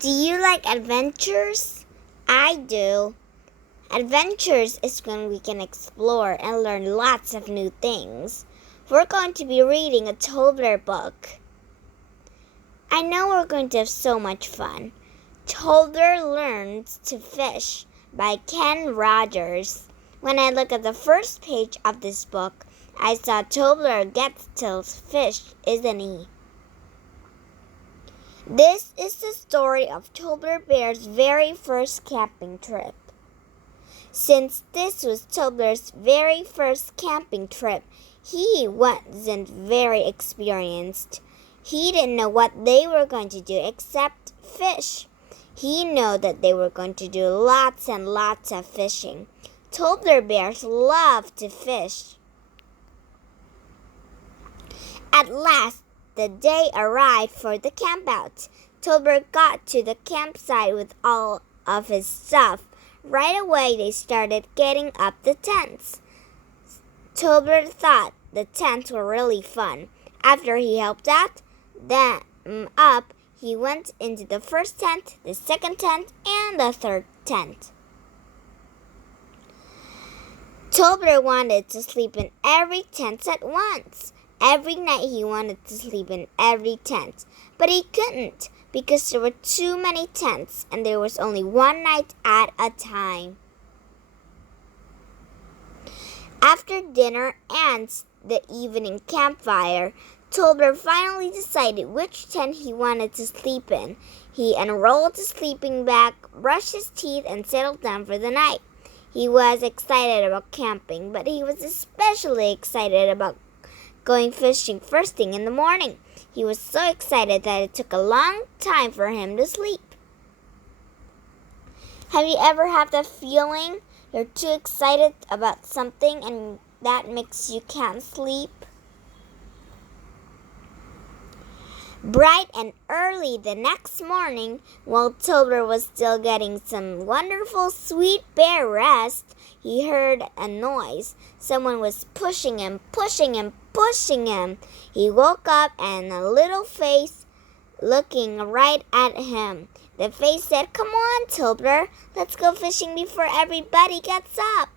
Do you like adventures? I do. Adventures is when we can explore and learn lots of new things. We're going to be reading a Tobler book. I know we're going to have so much fun. Tobler Learns to Fish by Ken Rogers. When I look at the first page of this book, I saw Tobler gets to fish, isn't he? This is the story of Tobler Bear's very first camping trip. Since this was Tobler's very first camping trip, he wasn't very experienced. He didn't know what they were going to do except fish. He knew that they were going to do lots and lots of fishing. Tobler bears love to fish. At last, the day arrived for the campout. Tobler got to the campsite with all of his stuff. Right away, they started getting up the tents. Tobler thought the tents were really fun. After he helped out them up, he went into the first tent, the second tent, and the third tent. Tobler wanted to sleep in every tent at once. Every night he wanted to sleep in every tent, but he couldn't because there were too many tents and there was only one night at a time. After dinner and the evening campfire, Tobler finally decided which tent he wanted to sleep in. He unrolled his sleeping bag, brushed his teeth, and settled down for the night. He was excited about camping, but he was especially excited about going fishing first thing in the morning. He was so excited that it took a long time for him to sleep. Have you ever had the feeling you're too excited about something and that makes you can't sleep? Bright and early the next morning, while Tobler was still getting some wonderful sweet bear rest, he heard a noise. Someone was pushing him. He woke up and a little face looking right at him. The face said, "Come on, Tobler, let's go fishing before everybody gets up."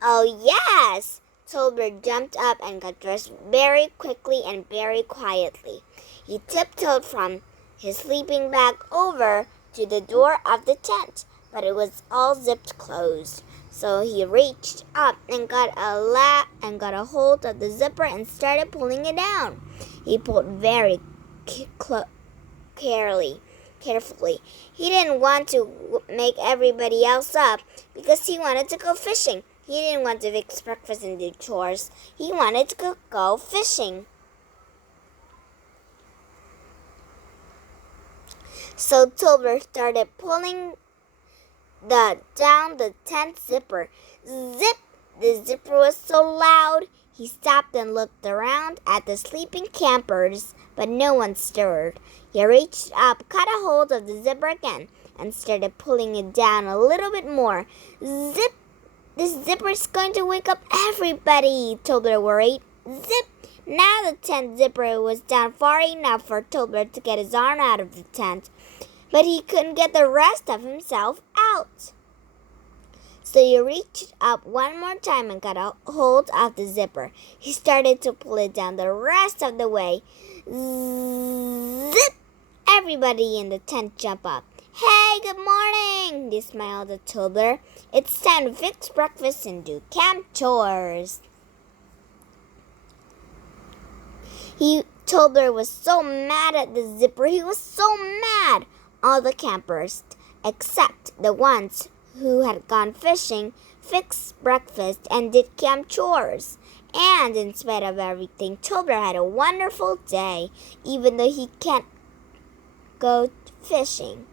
"Oh, yes!" Tobler jumped up and got dressed very quickly and very quietly. He tiptoed from his sleeping bag over to the door of the tent, but it was all zipped closed. So he reached up and got a hold of the zipper and started pulling it down. He pulled very carefully. He didn't want to make everybody else up because he wanted to go fishing. He didn't want to fix breakfast and do chores. He wanted to go fishing. So Tobler started pulling down the tent zipper. Zip! The zipper was so loud. He stopped and looked around at the sleeping campers, but no one stirred. He reached up, caught a hold of the zipper again, and started pulling it down a little bit more. Zip! This zipper is going to wake up everybody, Tobler worried. Zip! Now the tent zipper was down far enough for Tobler to get his arm out of the tent, but he couldn't get the rest of himself out. So he reached up one more time and got a hold of the zipper. He started to pull it down the rest of the way. Zip! Everybody in the tent jumped up. "Hey, good morning!" They smiled at Tobler. "It's time to fix breakfast and do camp chores." Tobler was so mad at the zipper. He was so mad. All the campers, except the ones who had gone fishing, fixed breakfast and did camp chores. And in spite of everything, Tobler had a wonderful day, even though he can't go fishing.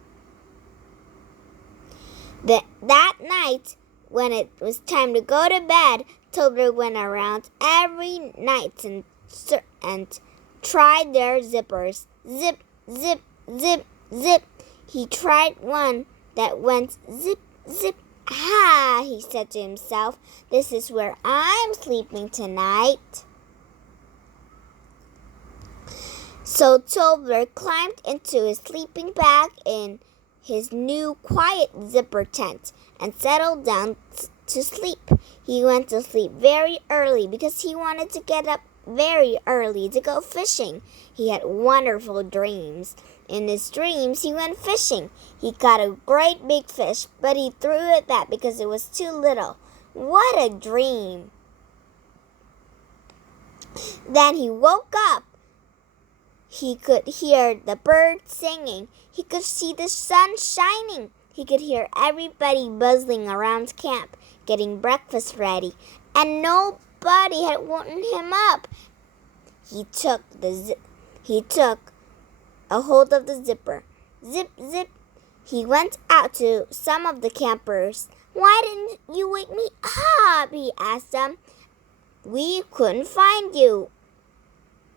That night, when it was time to go to bed, Tobler went around every night and tried their zippers. Zip, zip, zip, zip. He tried one that went zip, zip. "Ah," he said to himself, "this is where I'm sleeping tonight." So Tobler climbed into his sleeping bag in his new quiet zipper tent and settled down to sleep. He went to sleep very early because he wanted to get up very early to go fishing. He had wonderful dreams. In his dreams, he went fishing. He caught a great big fish, but he threw it back because it was too little. What a dream! Then he woke up. He could hear the birds singing. He could see the sun shining. He could hear everybody buzzing around camp, getting breakfast ready, and nobody had woken him up. He took a hold of the zipper. Zip, zip. He went out to some of the campers. "Why didn't you wake me up?" he asked them. "We couldn't find you,"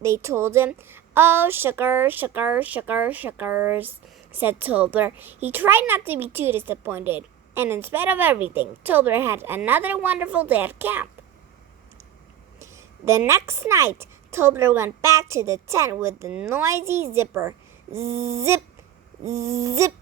they told him. "Oh, sugar, sugar, sugar, sugars," said Tobler. He tried not to be too disappointed, and in spite of everything, Tobler had another wonderful day at camp. The next night, Tobler went back to the tent with the noisy zipper. Zip, zip.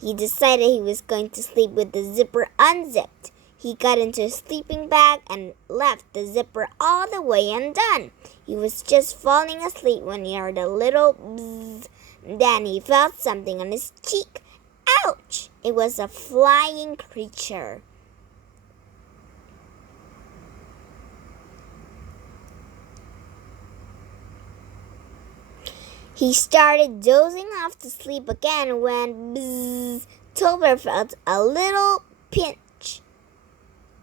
He decided he was going to sleep with the zipper unzipped. He got into his sleeping bag and left the zipper all the way undone. He was just falling asleep when he heard a little bzzz. Then he felt something on his cheek. Ouch! It was a flying creature. He started dozing off to sleep again when bzzz, Tobler felt a little pinch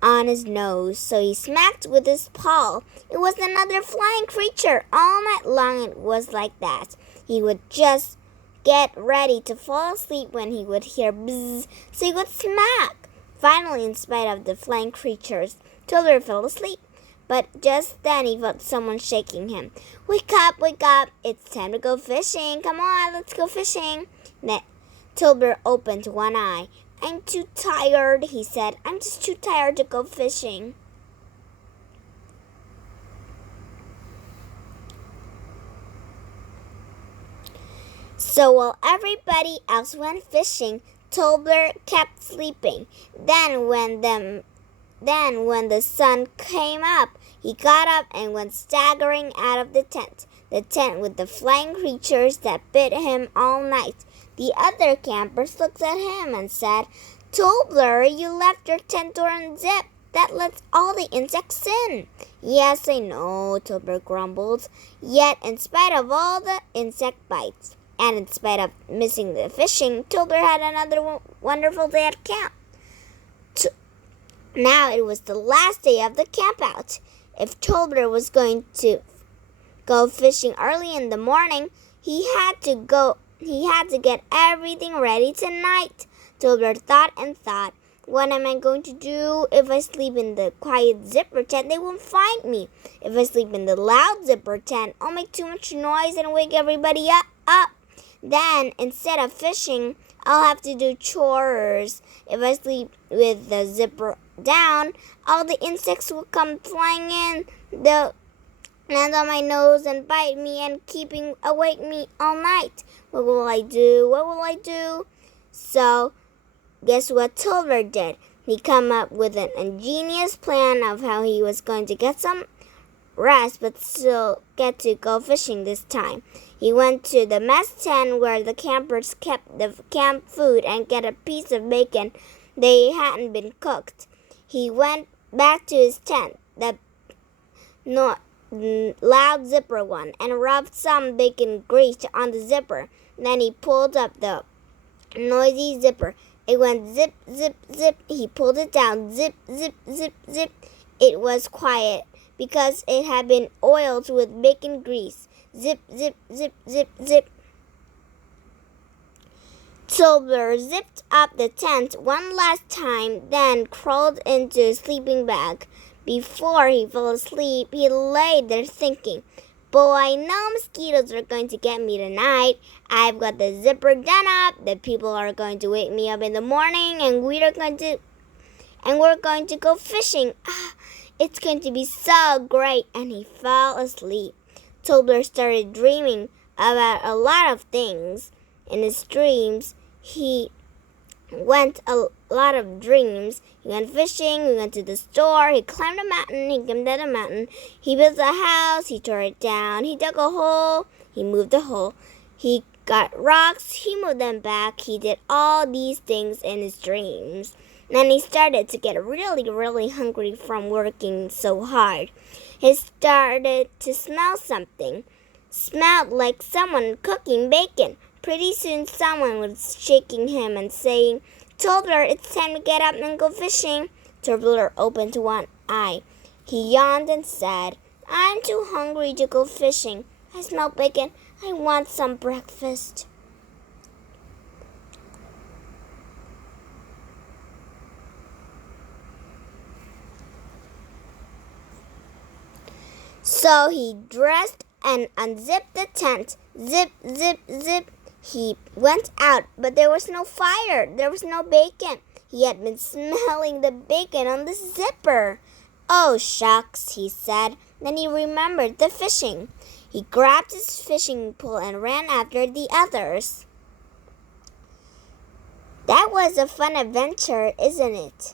on his nose, so he smacked with his paw. It was another flying creature. All night long it was like that. He would just get ready to fall asleep when he would hear bzzz, so he would smack. Finally, in spite of the flying creatures, Tobler fell asleep. But just then he felt someone shaking him. Wake up, wake up. It's time to go fishing. Come on, let's go fishing." Tobler opened one eye. "I'm too tired," he said. "I'm just too tired to go fishing." So while everybody else went fishing, Tobler kept sleeping. Then when the sun came up, he got up and went staggering out of the tent with the flying creatures that bit him all night. The other campers looked at him and said, "Tobler, you left your tent door unzipped. That lets all the insects in." "Yes, I know," Tobler grumbled. Yet, in spite of all the insect bites, and in spite of missing the fishing, Tobler had another wonderful day at camp. Now it was the last day of the campout. If Tobler was going to go fishing early in the morning, he had to get everything ready tonight. Tobler thought and thought. What am I going to do? If I sleep in the quiet zipper tent, they won't find me. If I sleep in the loud zipper tent, I'll make too much noise and wake everybody up. Then, instead of fishing, I'll have to do chores. If I sleep with the zipper down, all the insects will come flying in. They'll land on my nose and bite me and keeping awake me all night. What will I do? What will I do? So, guess what Tobler did? He came up with an ingenious plan of how he was going to get some rest but still get to go fishing this time. He went to the mess tent where the campers kept the camp food and get a piece of bacon they hadn't been cooked. He went back to his tent, the loud zipper one, and rubbed some bacon grease on the zipper. Then he pulled up the noisy zipper. It went zip, zip, zip. He pulled it down. Zip, zip, zip, zip. It was quiet because it had been oiled with bacon grease. Zip, zip, zip, zip, zip. Tobler zipped up the tent one last time, then crawled into his sleeping bag. Before he fell asleep, he lay there thinking, "Boy, no mosquitoes are going to get me tonight. I've got the zipper done up. The people are going to wake me up in the morning, and we're going to go fishing. It's going to be so great." And he fell asleep. Tobler started dreaming about a lot of things. In his dreams, he went a lot of dreams. He went fishing, he went to the store, he climbed a mountain, he came down a mountain, he built a house, he tore it down, he dug a hole, he moved the hole, he got rocks, he moved them back. He did all these things in his dreams. Then he started to get really, really hungry from working so hard. He started to smell something. Smelled like someone cooking bacon. Pretty soon someone was shaking him and saying, "Tobler, it's time to get up and go fishing." Tobler opened one eye. He yawned and said, "I'm too hungry to go fishing. I smell bacon. I want some breakfast." So he dressed and unzipped the tent. Zip, zip, zip. He went out, but there was no fire. There was no bacon. He had been smelling the bacon on the zipper. "Oh, shucks," he said. Then he remembered the fishing. He grabbed his fishing pole and ran after the others. That was a fun adventure, isn't it?